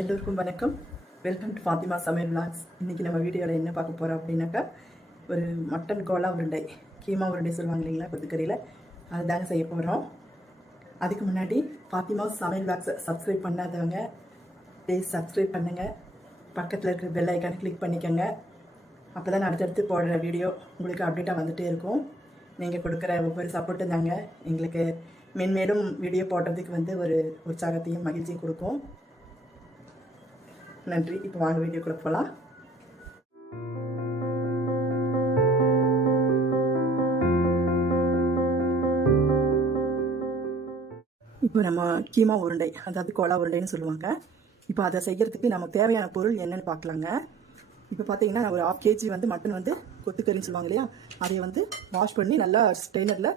எல்லோருக்கும் வணக்கம். Welcome to Fathima சமையல் விளாக்ஸ். இன்றைக்கி நம்ம வீடியோவில் என்ன பார்க்க போகிறோம் அப்படின்னாக்கா, ஒரு மட்டன் கோலா உருண்டை, கீமா உருண்டை சொல்லுவாங்க இல்லைங்களா கொத்துக்கறியில், அதுதாங்க செய்ய போகிறோம். அதுக்கு முன்னாடி ஃபாத்திமா சமையல் விளாக்ஸை சப்ஸ்கிரைப் பண்ணாதவங்க ப்ளீஸ் சப்ஸ்கிரைப் பண்ணுங்கள். பக்கத்தில் இருக்கிற பெல் ஐக்கானை கிளிக் பண்ணிக்கோங்க. அப்போ தான் அடுத்தடுத்து போடுற வீடியோ உங்களுக்கு அப்டேட்டாக வந்துகிட்டே இருக்கும். நீங்கள் கொடுக்குற ஒவ்வொரு சப்போர்ட்டும் தாங்க எங்களுக்கு மென்மேலும் வீடியோ போடுறதுக்கு ஒரு உற்சாகத்தையும் மகிழ்ச்சியும் கொடுக்கும். நன்றி. இப்போ வாங்க வீடியோக்குள்ள போகலாம். இப்போ நம்ம கீமா உருண்டை, அதாவது கோலா உருண்டைன்னு சொல்லுவாங்க. இப்போ அதை செய்கிறதுக்கு நமக்கு தேவையான பொருள் என்னன்னு பார்க்கலாங்க. இப்போ பார்த்தீங்கன்னா நான் ஒரு 1/2 kg மட்டன் கொத்துக்கறின்னு சொல்லுவாங்க இல்லையா, அதை வாஷ் பண்ணி நல்லா ஸ்ட்ரெயினரில்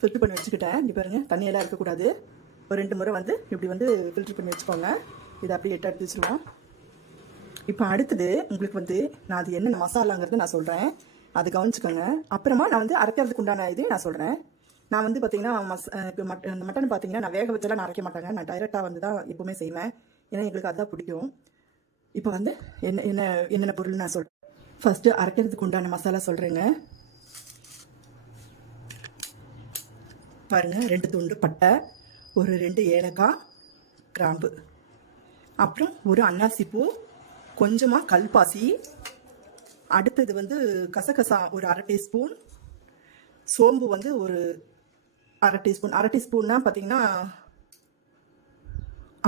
ஃபில்ட்ரு பண்ணி வச்சுக்கிட்டேன். இப்படி பாருங்கள், தண்ணியெல்லாம் இருக்கக்கூடாது. ஒரு 2 முறை இப்படி ஃபில்ட்ரு பண்ணி வச்சுக்கோங்க. இதை அப்படியே எடுத்து வச்சுருவோம். இப்போ அடுத்தது உங்களுக்கு நான் அது என்னென்ன மசாலாங்கிறது நான் சொல்கிறேன், அது கவனிச்சுக்கோங்க. அப்புறமா நான் அரைக்கிறதுக்கு உண்டான இது நான் சொல்கிறேன். நான் பார்த்தீங்கன்னா இப்போ மட்டன் பார்த்தீங்கன்னா நான் வேக வச்செல்லாம் நான் அரைக்க மாட்டாங்க. நான் டைரெக்டாக தான் எப்போவுமே செய்வேன். ஏன்னா எங்களுக்கு அதுதான் பிடிக்கும். இப்போ என்னென்ன பொருள் நான் சொல்கிறேன். ஃபஸ்ட்டு அரைக்கிறதுக்கு உண்டான மசாலா சொல்கிறேங்க. பாருங்கள், 2 துண்டு பட்டை, ஒரு 2 ஏலக்காய், கிராம்பு, அப்புறம் ஒரு அன்னாசிப்பூ, கொஞ்சமாக கல்பாசி, அடுத்தது கசகசா ஒரு 1/2 டீஸ்பூன், சோம்பு ஒரு 1/2 டீஸ்பூன். 1/2 டீஸ்பூன்னா பார்த்தீங்கன்னா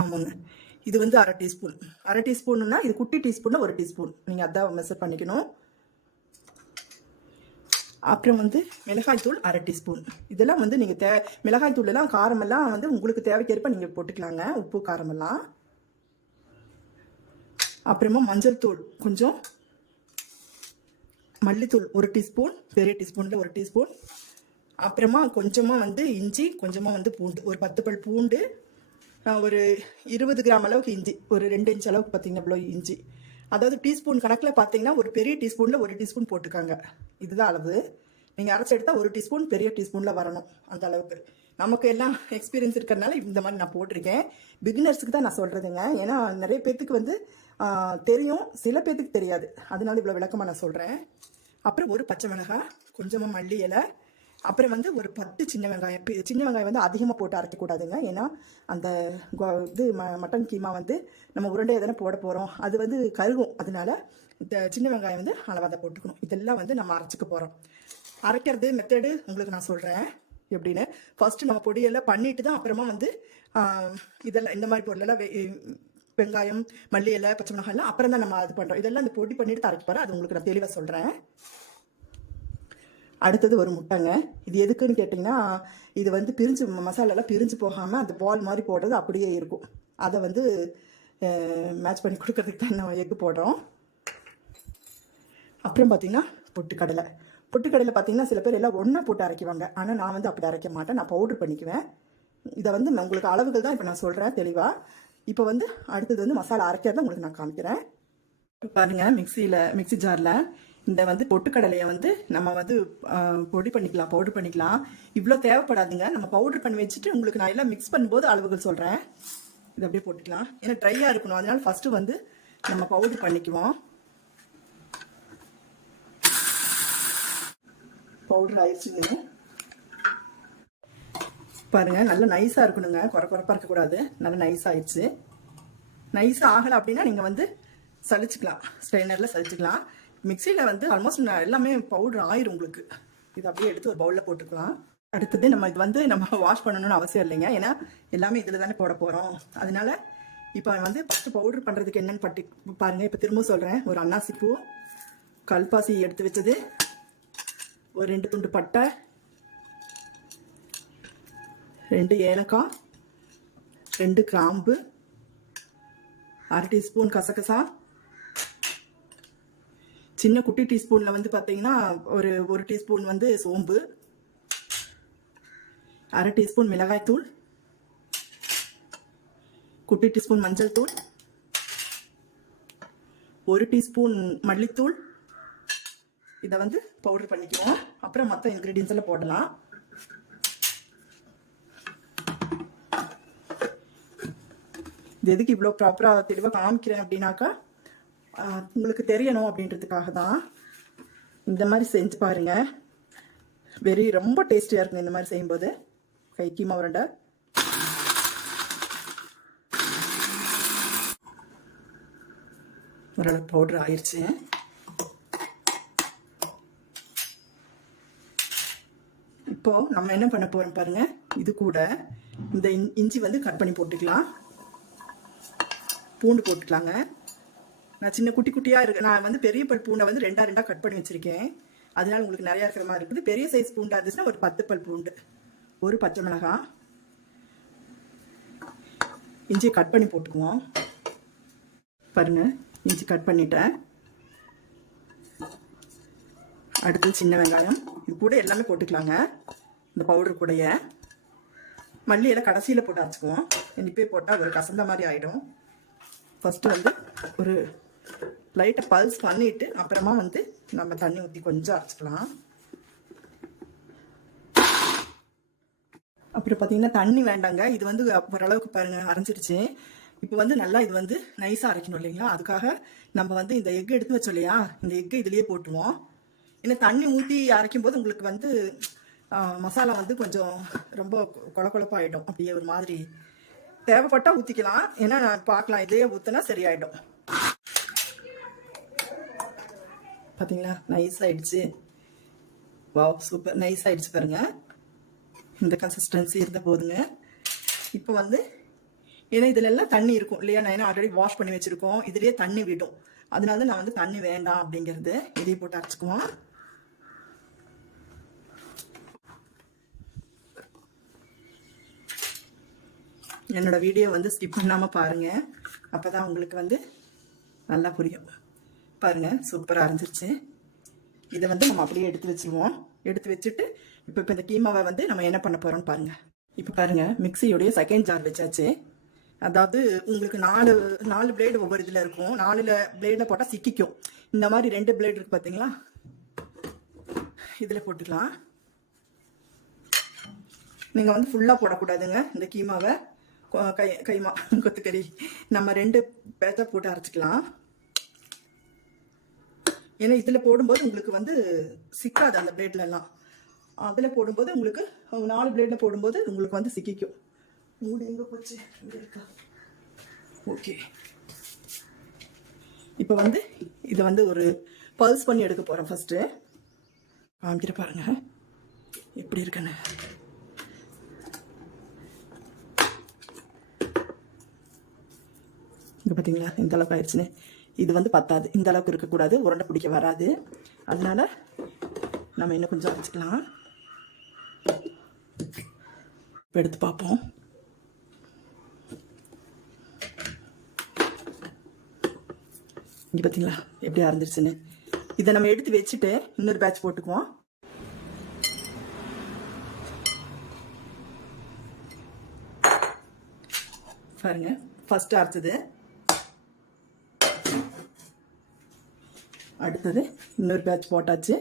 ஆமாங்க, இது 1/2 டீஸ்பூன். 1/2 டீஸ்பூன்னா இது குட்டி டீஸ்பூன்னா 1 டீஸ்பூன், நீங்கள் அதான் மெஷர் பண்ணிக்கணும். அப்புறம் மிளகாய் தூள் 1/2 டீஸ்பூன். இதெல்லாம் நீங்கள் மிளகாய் தூளெல்லாம் காரமெல்லாம் உங்களுக்கு தேவைக்கேற்ப நீங்கள் போட்டுக்கலாங்க, உப்பு காரமெல்லாம். அப்புறமா மஞ்சள் தூள் கொஞ்சம், மல்லித்தூள் 1 டீஸ்பூன், பெரிய டீஸ்பூனில் 1 டீஸ்பூன். அப்புறமா கொஞ்சமாக இஞ்சி, கொஞ்சமாக பூண்டு, ஒரு 10 பல் பூண்டு, ஒரு 20 கிராம் அளவுக்கு இஞ்சி, ஒரு 2 இன்ச் அளவுக்கு பார்த்தீங்கன்னா இவ்வளோ இஞ்சி. அதாவது டீஸ்பூன் கணக்கில் பார்த்தீங்கன்னா ஒரு பெரிய டீஸ்பூனில் 1 டீஸ்பூன் போட்டுக்காங்க. இதுதான் அளவு. நீங்கள் அரைச்சி எடுத்தால் 1 டீஸ்பூன் பெரிய டீஸ்பூனில் வரணும், அந்த அளவுக்கு. நமக்கு எல்லாம் எக்ஸ்பீரியன்ஸ் இருக்கிறதுனால இந்த மாதிரி நான் போட்டிருக்கேன். பிகினர்ஸுக்கு தான் நான் சொல்கிறதுங்க. ஏன்னா நிறைய பேர்த்துக்கு தெரியும், சில பேர்த்துக்கு தெரியாது. அதனால இவ்வளோ விளக்கமாக நான் சொல்கிறேன். அப்புறம் ஒரு பச்சை மிளகாய், கொஞ்சமாக மல்லி இலை, அப்புறம் ஒரு 10 சின்ன வெங்காயம். சின்ன வெங்காயம் அதிகமாக போட்டு அரைக்கக்கூடாதுங்க. ஏன்னா அந்த மட்டன் கீமா நம்ம உருண்டை எதனா போட போகிறோம், அது கருகும். அதனால இந்த சின்ன வெங்காயம் அளவாக தான் போட்டுக்கணும். இதெல்லாம் நம்ம அரைச்சிக்க போகிறோம். அரைக்கிறது மெத்தடு உங்களுக்கு நான் சொல்கிறேன் எப்படின்னு. ஃபஸ்ட்டு நம்ம பொடியெல்லாம் பண்ணிட்டு தான் அப்புறமா இதெல்லாம் இந்த மாதிரி பொருளெல்லாம் வெங்காயம், மல்லி இலை, பச்சை மிளகாய்லாம் அப்புறம் தான் நம்ம அது பண்ணுறோம். இதெல்லாம் இந்த பொடி பண்ணிட்டு அரைக்க போகிறேன். அது உங்களுக்கு நான் தெளிவாக சொல்கிறேன். அடுத்தது ஒரு முட்டைங்க. இது எதுக்குன்னு கேட்டிங்கன்னா, இது பிரிஞ்சு மசாலாலாம் பிரிஞ்சு போகாமல் அந்த பால் மாதிரி போடுறது அப்படியே இருக்கும். அதை மேட்ச் பண்ணி கொடுக்கறதுக்கு தான் நம்ம எக்கு போடுறோம். அப்புறம் பார்த்திங்கன்னா பொட்டுக்கடலை. பொட்டுக்கடலை பார்த்திங்கன்னா சில பேர் எல்லாம் ஒன்றா போட்டு அரைக்குவாங்க. ஆனால் நான் அப்படி அரைக்க மாட்டேன், நான் பவுட்ரு பண்ணிக்குவேன். இதை உங்களுக்கு அளவுகள் தான் இப்போ நான் சொல்கிறேன் தெளிவாக. இப்போ அடுத்தது மசாலா அரைக்கிறத உங்களுக்கு நான் காமிக்கிறேன். இப்போ பாருங்கள், மிக்சி ஜாரில் இந்த பொட்டுக்கடலையை நம்ம பொடி பண்ணிக்கலாம், பவுட்ரு பண்ணிக்கலாம். இவ்வளோ தேவைப்படாதுங்க. நம்ம பவுட்ரு பண்ணி வச்சுட்டு உங்களுக்கு நான் எல்லாம் மிக்ஸ் பண்ணும்போது அளவுகள் சொல்கிறேன். இதை அப்படியே போட்டுக்கலாம். ஏன்னா ட்ரையாக இருக்கணும். அதனால ஃபஸ்ட்டு நம்ம பவுட்ரு பண்ணிக்குவோம். பவுட்ரு ஆயிடுச்சுங்க. பாருங்கள், நல்லா நைஸாக இருக்கணுங்க, குறப்பாக இருக்கக்கூடாது. நல்லா நைஸ் ஆயிடுச்சு. நைஸாக ஆகலை அப்படின்னா நீங்கள் சளிச்சுக்கலாம், ஸ்ட்ரெயினரில் சளிச்சுக்கலாம். மிக்சியில் ஆல்மோஸ்ட் எல்லாமே பவுட்ரு ஆயிரும் உங்களுக்கு. இதை அப்படியே எடுத்து ஒரு பவுலில் போட்டுக்கலாம். அடுத்தது நம்ம இது நம்ம வாஷ் பண்ணணும்னு அவசியம் இல்லைங்க. ஏன்னா எல்லாமே இதில் தானே போட போகிறோம். அதனால இப்போ ஃபஸ்ட்டு பவுட்ரு பண்ணுறதுக்கு என்னென்னு பாருங்கள். இப்போ திரும்ப சொல்கிறேன். ஒரு அன்னாசிப்பூ, கல்பாசி எடுத்து வச்சது, ஒரு 2 துண்டு பட்டை, 2 ஏலக்காய், 2 கிராம்பு, 1/2 டீஸ்பூன் கசகசா, சின்ன குட்டி டீஸ்பூனில் பார்த்தீங்கன்னா ஒரு டீஸ்பூன் சோம்பு, 1/2 டீஸ்பூன் மிளகாய் தூள், குட்டி டீஸ்பூன் மஞ்சள் தூள், 1 டீஸ்பூன் மல்லித்தூள். இதை பவுட்ரு பண்ணிக்குவோம். அப்புறம் மற்ற இன்க்ரீடியன்ஸ் எல்லாம் போடலாம். இது எதுக்கு இவ்வளோ ப்ராப்பராக தெளிவாக காமிக்கிறேன் அப்படின்னாக்கா உங்களுக்கு தெரியணும் அப்படின்றதுக்காக தான். இந்த மாதிரி செஞ்சு பாருங்க, ரொம்ப டேஸ்டியாக இருக்குங்க இந்த மாதிரி செய்யும்போது. கீமா உருண்டை ஓரளவுக்கு பவுடர் ஆயிடுச்சு. இப்போ நம்ம என்ன பண்ண போறோம் பாருங்க, இது கூட இந்த இஞ்சி வந்து கட் பண்ணி போட்டுக்கலாம், பூண்டு போட்டுக்கலாங்க. நான் சின்ன குட்டி குட்டியாக இருக்கு, நான் வந்து பெரிய பல் பூண்டை வந்து ரெண்டா கட் பண்ணி வச்சிருக்கேன். அதனால உங்களுக்கு நிறையா இருக்கிற மாதிரி இருக்குது. பெரிய சைஸ் பூண்டா இருந்துச்சுன்னா ஒரு 10 பல் பூண்டு, ஒரு பச்சை மிளகாய், இஞ்சி கட் பண்ணி போட்டுக்குவோம். பாருங்க, இஞ்சி கட் பண்ணிட்டேன். அடுத்து சின்ன வெங்காயம், இது கூட எல்லாமே போட்டுக்கலாங்க. இந்த பவுடர் கூடைய மல்லி எல்லாம் கடைசியில் போட்டு அரைச்சிக்குவோம். இப்போயே போட்டால் ஒரு கசந்த மாதிரி ஆகிடும். ஃபஸ்ட்டு வந்து ஒரு லைட்டை பல்ஸ் பண்ணிவிட்டு அப்புறமா வந்து நம்ம தண்ணி ஊற்றி கொஞ்சம் அரைச்சிக்கலாம். அப்புறம் பார்த்தீங்கன்னா தண்ணி வேண்டாங்க, இது வந்து ஓரளவுக்கு பாருங்கள் அரைஞ்சிடுச்சு. இப்போ வந்து நல்லா இது வந்து நைஸாக அரைக்கணும் இல்லைங்களா, அதுக்காக நம்ம வந்து இந்த எக் எடுத்து வச்சோம் இல்லையா, இந்த எக்கை இதுலேயே போட்டுருவோம். ஏன்னா தண்ணி ஊற்றி அரைக்கும் போது உங்களுக்கு வந்து மசாலா வந்து கொஞ்சம் ரொம்ப கொழப்பாயிடும், அப்படியே ஒரு மாதிரி. தேவைப்பட்டால் ஊற்றிக்கலாம், ஏன்னா நான் பார்க்கலாம் இதையே ஊற்றினா சரியாயிடும். பார்த்தீங்களா நைஸ் ஆயிடுச்சு. வாவ் சூப்பர், நைஸ் ஆயிடுச்சு பாருங்க. இந்த கன்சிஸ்டன்சி இருந்த போதுங்க. இப்போ வந்து ஏன்னா இதுல எல்லாம் தண்ணி இருக்கும் இல்லையா, நான் ஏன்னா ஆல்ரெடி வாஷ் பண்ணி வச்சிருக்கோம், இதுலயே தண்ணி விடும். அதனால நான் வந்து தண்ணி வேண்டாம் அப்படிங்கிறது. இதையே போட்டு அரைச்சிக்குவோம். என்னோட வீடியோ வந்து ஸ்கிப் பண்ணாமல் பாருங்க, அப்போதான் உங்களுக்கு வந்து நல்லா புரியும். பாருங்க சூப்பராக அரைஞ்சிருச்சு. இதை வந்து நம்ம அப்படியே எடுத்து வச்சுருவோம். எடுத்து வச்சுட்டு இப்போ இந்த கீமாவை வந்து நம்ம என்ன பண்ண போகிறோம்னு பாருங்க. இப்போ பாருங்க, மிக்சியோடைய செகண்ட் ஜார் வச்சாச்சு. அதாவது உங்களுக்கு நாலு பிளேடு ஒவ்வொரு இதில் இருக்கும். 4 பிளேடில் போட்டால் சிக்கிக்கும். இந்த மாதிரி 2 பிளேடு இருக்குது பார்த்தீங்களா, இதில் போட்டுக்கலாம். நீங்கள் வந்து ஃபுல்லாக போடக்கூடாதுங்க இந்த கீமாவை. கைமா கொத்துக்கறி நம்ம 2 பேட்சாக போட்டு அரைச்சிக்கலாம். ஏன்னா இதில் போடும்போது உங்களுக்கு வந்து சிக்காது அந்த பிளேட்லலாம். அதில் போடும்போது உங்களுக்கு 4 பிளேடில் போடும்போது உங்களுக்கு வந்து சிக்கிக்கும். மூடி எங்கே போச்சு, இங்கே இருக்கா? ஓகே, இப்போ வந்து இதை வந்து ஒரு பல்ஸ் பண்ணி எடுக்க போகிறோம். ஃபஸ்ட்டு காமிக்கிற பாருங்க எப்படி இருக்குன்னு. இங்கே பார்த்தீங்களா இந்த அளவுக்கு ஆயிடுச்சுன்னு. இது வந்து பத்தாது, இந்த அளவுக்கு இருக்கக்கூடாது, உருண்டை பிடிக்க வராது. அதனால நம்ம இன்னும் கொஞ்சம் வச்சுக்கலாம். இப்போ எடுத்து பார்ப்போம். இங்கே பார்த்தீங்களா எப்படி அரைஞ்சிருச்சுன்னு. இதை நம்ம எடுத்து வச்சுட்டு இன்னொரு பேட்ச் போட்டுக்குவோம். பாருங்க, ஃபர்ஸ்ட் அரைச்சது, அடுத்தது இன்னொரு பேட்ச் போட்டாச்சு.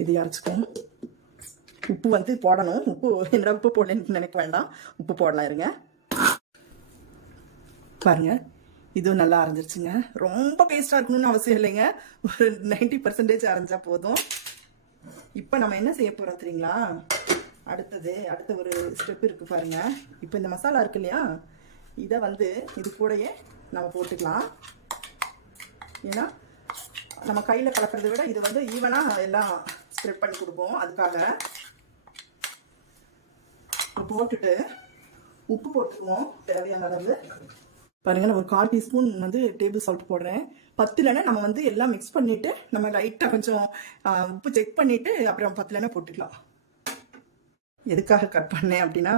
இதை அரைச்சிக்குவோம். உப்பு வந்து போடணும். என்னடா உப்பு போடலன்னு நினைக்க வேண்டாம், உப்பு போடலாம் இருங்க. பாருங்க, இதுவும் நல்லா அரைஞ்சிருச்சுங்க. ரொம்ப பேஸ்டாக இருக்கணும்னு அவசியம் இல்லைங்க, ஒரு 90% அரைஞ்சா போதும். இப்போ நம்ம என்ன செய்ய போகிறோம் தெரியுங்களா, அடுத்த ஒரு ஸ்டெப் இருக்குது பாருங்க. இப்போ இந்த மசாலா இருக்கு இல்லையா, இதை வந்து இது கூடயே நம்ம போட்டுக்கலாம். ஏன்னா நம்ம கையில் கலக்கிறத விட இது வந்து ஈவனாக எல்லாம் ஸ்ப்ரெட் பண்ணி கொடுப்போம். அதுக்காக போட்டுட்டு உப்பு போட்டுக்குவோம் தேவையான அளவு. பாருங்க, நான் ஒரு 1/4 டீஸ்பூன் வந்து டேபிள் சால்ட் போடுறேன். 10 நம்ம வந்து எல்லாம் மிக்ஸ் பண்ணிட்டு நம்ம லைட்டாக கொஞ்சம் உப்பு செக் பண்ணிட்டு அப்புறம் 10 போட்டுக்கலாம். எதுக்காக கட் பண்ணேன் அப்படின்னா,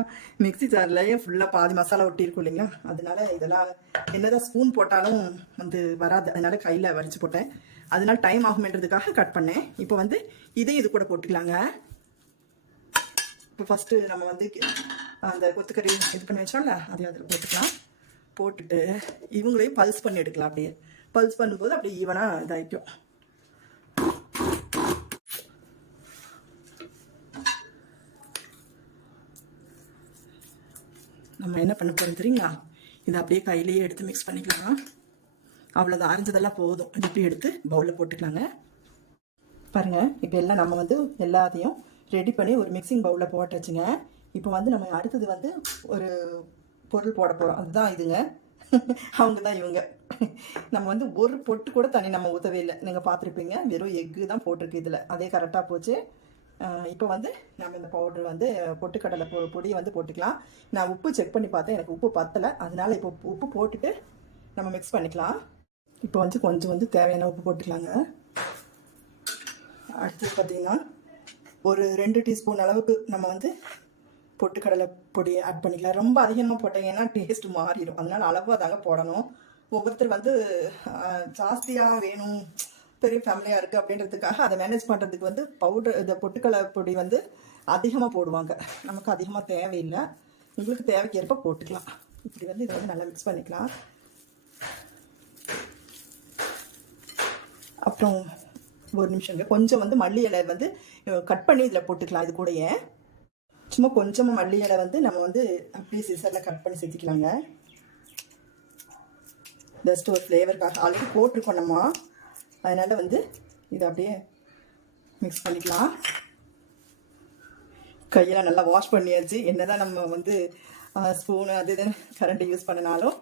மிக்ஸி ஜார்லயே ஃபுல்லாக பாதி மசாலா ஒட்டி இருக்கும் இல்லைங்களா, அதனால இதெல்லாம் என்னதான் ஸ்பூன் போட்டாலும் வந்து வராது. அதனால கையில் வலிச்சு போட்டேன். அதனால டைம் ஆகுமென்றதுக்காக கட் பண்ணேன். இப்போ வந்து இதையும் இது கூட போட்டுக்கலாங்க. இப்போ ஃபஸ்ட்டு நம்ம வந்து அந்த கொத்துக்கறி இது பண்ணி வச்சோம்ல, அதையும் அதில் போட்டுக்கலாம். போட்டுட்டு இவங்களையும் பல்ஸ் பண்ணி எடுக்கலாம். அப்படியே பல்ஸ் பண்ணும்போது அப்படியே ஈவனாக இதாகிக்கும். நம்ம என்ன பண்ண போகிறோம் தெரியுங்களா, இதை அப்படியே கையிலேயே எடுத்து மிக்ஸ் பண்ணிக்கலாம். அவ்வளோதான், அரைஞ்சதெல்லாம் போதும். இது இப்படி எடுத்து பவுலில் போட்டுக்கலாங்க. பாருங்கள், இப்போ எல்லாம் நம்ம வந்து எல்லாத்தையும் ரெடி பண்ணி ஒரு மிக்சிங் பவுலில் போட்டாச்சுங்க. இப்போ வந்து நம்ம அடுத்தது வந்து ஒரு பொருள் போட போகிறோம். அதுதான் இதுங்க. அவங்க தான் இவங்க. நம்ம வந்து ஒரு பொட்டு கூட தண்ணி நம்ம ஊற்றவே இல்லை. நீங்கள் பார்த்துருப்பீங்க, வெறும் எக்கு தான் போட்டிருக்கு இதில். அதே கரெக்டாக போச்சு. இப்போ வந்து நம்ம இந்த பவுட்ரு வந்து பொட்டுக்கடலை பொடியை வந்து போட்டுக்கலாம். நான் உப்பு செக் பண்ணி பார்த்தேன், எனக்கு உப்பு பத்தலை. அதனால் இப்போ உப்பு போட்டுட்டு நம்ம மிக்ஸ் பண்ணிக்கலாம். இப்போ வந்து கொஞ்சம் வந்து தேவையான உப்பு போட்டுக்கலாங்க. அடுத்தது பார்த்திங்கன்னா ஒரு 2 டீஸ்பூன் அளவுக்கு நம்ம வந்து பொட்டுக்கடலை பொடியை ஆட் பண்ணிக்கலாம். ரொம்ப அதிகமாக போட்டீங்கன்னா டேஸ்ட் மாறிடும். அதனால் அளவாக தாங்க போடணும். ஒவ்வொருத்தர் வந்து ஜாஸ்தியாக வேணும், பெரிய ஃபேமிலியாக இருக்குது அப்படின்றதுக்காக அதை மேனேஜ் பண்ணுறதுக்கு வந்து பவுடர், இந்த பொட்டுக்கடலை பொடி வந்து அதிகமாக போடுவாங்க. நமக்கு அதிகமாக தேவையில்லை, உங்களுக்கு தேவைக்கு ஏற்ப போட்டுக்கலாம். இப்படி வந்து இதை வந்து நல்லா மிக்ஸ் பண்ணிக்கலாம். அப்புறம் ஒரு நிமிஷங்க, கொஞ்சம் வந்து மல்லி இலை வந்து கட் பண்ணி இதில் போட்டுக்கலாம். இது கூடயே சும்மா கொஞ்சமாக மல்லி இலை வந்து நம்ம வந்து அப்படியே சிசரில் கட் பண்ணி சேர்த்துக்கலாங்க. ஜஸ்ட் ஒரு ஃப்ளேவருக்காக, ஆல்ரெடி போட்டிருக்கோம் நம்ம. அதனால் வந்து இதை அப்படியே மிக்ஸ் பண்ணிக்கலாம். கையெல்லாம் நல்லா வாஷ் பண்ணியாச்சு. என்ன தான் நம்ம வந்து ஸ்பூனு அது இதுன்னு கரண்ட்டு யூஸ் பண்ணினாலும்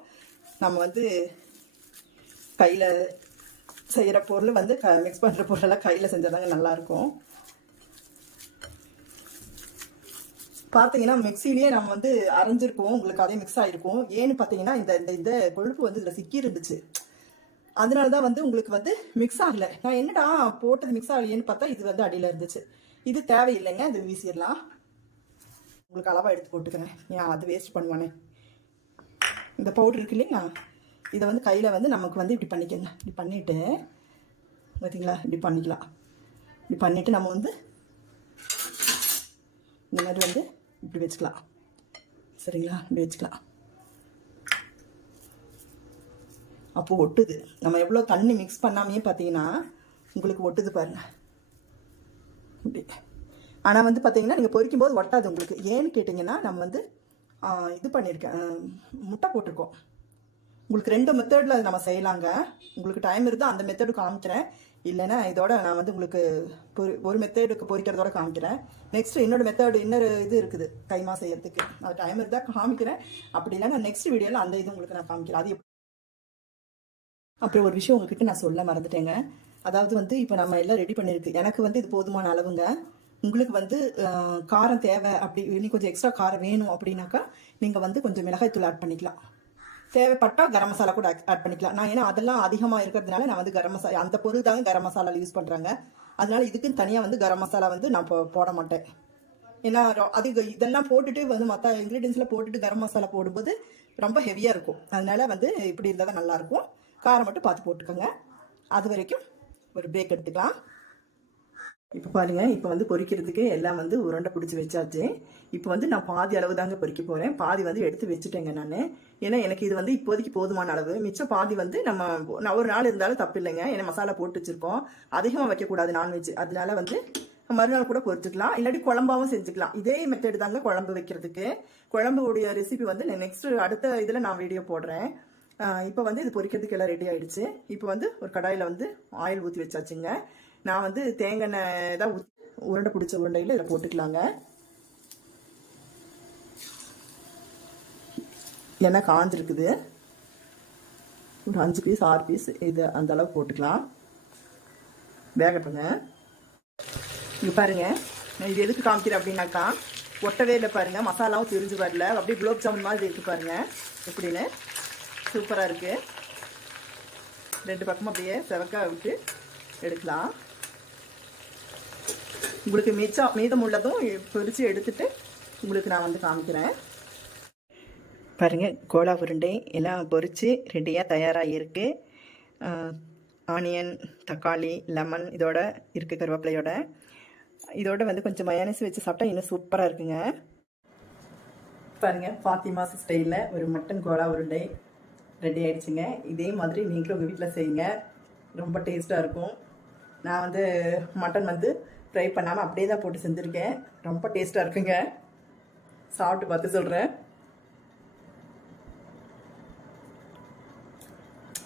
நம்ம வந்து கையில் செய்கிற பொருள் வந்து மிக்ஸ் பண்ணுற பொருளெல்லாம் கையில் செஞ்சாதாங்க நல்லாயிருக்கும். பார்த்தீங்கன்னா மிக்சிலேயே நம்ம வந்து அரைஞ்சிருக்கோம், உங்களுக்கு அதே மிக்ஸ் ஆகிருக்கும். ஏன்னு பார்த்தீங்கன்னா இந்த இந்த கொழுப்பு வந்து இதில் சிக்கி இருந்துச்சு. அதனால தான் வந்து உங்களுக்கு வந்து மிக்ஸ் ஆகலை. நான் என்னடா போட்டது மிக்ஸ் ஆகலையேன்னு பார்த்தா இது வந்து அடியில் இருந்துச்சு. இது தேவையில்லைங்க, இது வீசிடலாம். உங்களுக்கு அளவாக எடுத்து போட்டுக்கிறேன், ஏன் அது வேஸ்ட் பண்ணுவானே. இந்த பவுட்ரு இருக்கு இல்லைங்களா, இதை வந்து கையில் வந்து நமக்கு வந்து இப்படி பண்ணிக்கோங்க. இப்படி பண்ணிவிட்டு பார்த்தீங்களா, இப்படி பண்ணிக்கலாம். இப்படி பண்ணிவிட்டு நம்ம வந்து இந்த மாதிரி வந்து இப்படி வச்சுக்கலாம். சரிங்களா, இப்படி வச்சுக்கலாம். அப்போ ஒட்டுது. நம்ம எவ்வளோ தண்ணி மிக்ஸ் பண்ணாமையே பார்த்தீங்கன்னா உங்களுக்கு ஒட்டுது பாருங்கள் இப்படி. ஆனால் வந்து பார்த்தீங்கன்னா நீங்கள் பொரிக்கும் போது ஒட்டாது உங்களுக்கு. ஏன்னு கேட்டிங்கன்னா நம்ம வந்து இது பண்ணியிருக்கேன், முட்டை போட்டிருக்கோம். உங்களுக்கு 2 மெத்தடில் நம்ம செய்யலாங்க. உங்களுக்கு டைம் இருந்தால் அந்த மெத்தடு காமிக்கிறேன். இல்லைன்னா இதோட நான் வந்து உங்களுக்கு ஒரு மெத்தடுக்கு பொரிக்கிறதோட காமிக்கிறேன். நெக்ஸ்ட்டு இன்னொரு மெத்தடு, இன்னொரு இது இருக்குது கைமா செய்யறதுக்கு. அது டைம் இருந்தால் காமிக்கிறேன். அப்படி இல்லைன்னா நெக்ஸ்ட் வீடியோவில் அந்த இது உங்களுக்கு நான் காமிக்கிறேன். அது அப்புறம் ஒரு விஷயம் உங்ககிட்ட நான் சொல்ல மறந்துட்டேங்க. அதாவது வந்து இப்போ நம்ம எல்லாம் ரெடி பண்ணியிருக்கு. எனக்கு வந்து இது போதுமான அளவுங்க. உங்களுக்கு வந்து காரம் தேவை, அப்படி இன்னும் கொஞ்சம் எக்ஸ்ட்ரா காரம் வேணும் அப்படின்னாக்கா நீங்கள் வந்து கொஞ்சம் மிளகாய்த்தூள் ஆட் பண்ணிக்கலாம். தேவைப்பட்டால் கரம் மசாலா கூட ஆட் பண்ணிக்கலாம். நான் ஏன்னா அதெல்லாம் அதிகமாக இருக்கிறதுனால நான் வந்து கரம் மசாலா, அந்த பொருள் தாங்க கரம் மசாலா யூஸ் பண்ணுறாங்க. அதனால இதுக்குன்னு தனியாக வந்து கரம் மசாலா வந்து நான் போட மாட்டேன். ஏன்னா அது இதெல்லாம் போட்டுட்டு வந்து மற்ற இன்க்ரீடியன்ஸ்லாம் போட்டுட்டு கரம் மசாலா போடும்போது ரொம்ப ஹெவியாக இருக்கும். அதனால வந்து இப்படி இருந்தால் தான் நல்லாயிருக்கும். காரம் மட்டும் பார்த்து போட்டுக்கோங்க. அது வரைக்கும் ஒரு பிரேக் எடுத்துக்கலாம். இப்போ பாருங்கள், இப்போ வந்து பொரிக்கிறதுக்கு எல்லாம் வந்து உருண்டை பிடிச்சி வச்சாச்சு. இப்போ வந்து நான் பாதி அளவு தாங்க பொரிக்க போகிறேன். பாதி வந்து எடுத்து வச்சுட்டேங்க நான். ஏன்னா எனக்கு இது வந்து இப்போதைக்கு போதுமான அளவு. மிச்சம் பாதி வந்து நான் ஒரு நாள் இருந்தாலும் தப்பு இல்லைங்க. ஏன்னா மசாலா போட்டு வச்சுருக்கோம், அதிகமாக வைக்கக்கூடாது நான்வெஜ். அதனால வந்து மறுநாள் கூட பொரிச்சுக்கலாம், இல்லாட்டி குழம்பாவும் செஞ்சுக்கலாம். இதே மெத்தட் தாங்க குழம்பு வைக்கிறதுக்கு. குழம்புடைய ரெசிபி வந்து நெக்ஸ்ட்டு அடுத்த இதில் நான் வீடியோ போடுறேன். இப்போ வந்து இது பொரிக்கிறதுக்கு எல்லாம் ரெடி ஆகிடுச்சு. இப்போ வந்து ஒரு கடாயில் வந்து ஆயில் ஊற்றி வச்சாச்சுங்க. நான் வந்து தேங்காய் எண்ணெய் தான் உருண்டை பிடிச்ச உருண்டையில் இதில் போட்டுக்கலாங்க. எண்ணெய் காஞ்சிருக்குது. ஒரு 5 பீஸ் 6 பீஸ் இது அந்த அளவுக்கு போட்டுக்கலாம். வேகட்டுங்க. இங்கே பாருங்கள், நான் இது எதுக்கு காமிக்கிறேன் அப்படின்னாக்கா, ஒட்டவே இல்லை பாருங்கள், மசாலாவும் தெரிஞ்சு வரல. அப்படியே குலோப் ஜாமுன் மாதிரி இருக்குது பாருங்கள் எப்படின்னு. சூப்பராக இருக்குது. 2 பக்கமும் அப்படியே செவக்காய் விட்டு எடுக்கலாம். உங்களுக்கு மீதம் உள்ளதும் பொரித்து எடுத்துட்டு உங்களுக்கு நான் வந்து காமிக்கிறேன். பாருங்கள், கோலா உருண்டை எல்லாம் பொரித்து ரெடியாக தயாராக இருக்குது. ஆனியன், தக்காளி, லெமன் இதோட இருக்குது, கருவேப்பிலையோட. இதோட வந்து கொஞ்சம் மயோனைஸ் வச்சு சாப்பிட்டா இன்னும் சூப்பராக இருக்குங்க. பாருங்கள், ஃபாத்திமாஸ் ஸ்டைலில் ஒரு மட்டன் கோலா உருண்டை ரெடி ஆகிடுச்சுங்க. இதே மாதிரி நீங்களும் உங்கள் வீட்டில் செய்யுங்க, ரொம்ப டேஸ்ட்டாக இருக்கும். நான் வந்து மட்டன் வந்து ஃப்ரை பண்ணாமல் அப்படியே தான் போட்டு செஞ்சுருக்கேன். ரொம்ப டேஸ்ட்டாக இருக்குங்க. சாப்பிட்டு பார்த்து சொல்கிறேன்.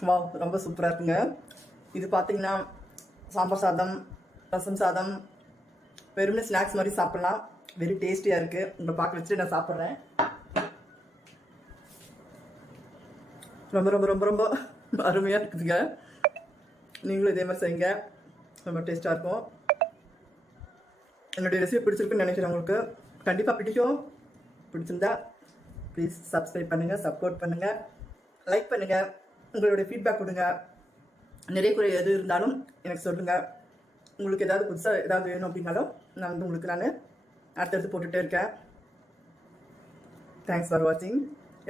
வா, ரொம்ப சூப்பராக இருக்குங்க. இது பார்த்தீங்கன்னா சாம்பார் சாதம், ரசம் சாதம், வெறும்னே ஸ்நாக்ஸ் மாதிரி சாப்பிட்லாம். வெரி டேஸ்டியாக இருக்குது. உங்களை பார்க்க வச்சுட்டு நான் சாப்பிட்றேன். ரொம்ப ரொம்ப ரொம்ப ரொம்ப அருமையாக இருக்குதுங்க. நீங்களும் இதே மாதிரி செய்யுங்க, ரொம்ப டேஸ்ட்டாக இருக்கும். என்னுடைய ரெசிபி பிடிச்சிருக்குன்னு நினைக்கிறேன். உங்களுக்கு கண்டிப்பாக பிடிச்சிருந்தா ப்ளீஸ் சப்ஸ்கிரைப் பண்ணுங்கள், சப்போர்ட் பண்ணுங்கள், லைக் பண்ணுங்கள், உங்களுடைய ஃபீட்பேக் கொடுங்க. நிறைய குறை எது இருந்தாலும் எனக்கு சொல்லுங்கள். உங்களுக்கு ஏதாவது புதுசாக ஏதாவது வேணும் அப்படின்னாலும் நான் வந்து உங்களுக்கு அடுத்தடுத்து போட்டுகிட்டே இருக்கேன். தேங்க்ஸ் ஃபார் வாட்சிங்.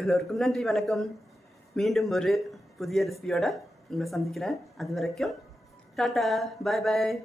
எல்லோருக்கும் நன்றி, வணக்கம். மீண்டும் ஒரு புதிய ரெசிபியோட உங்களை சந்திக்கிறேன். அது வரைக்கும் டாட்டா, பாய் பாய்.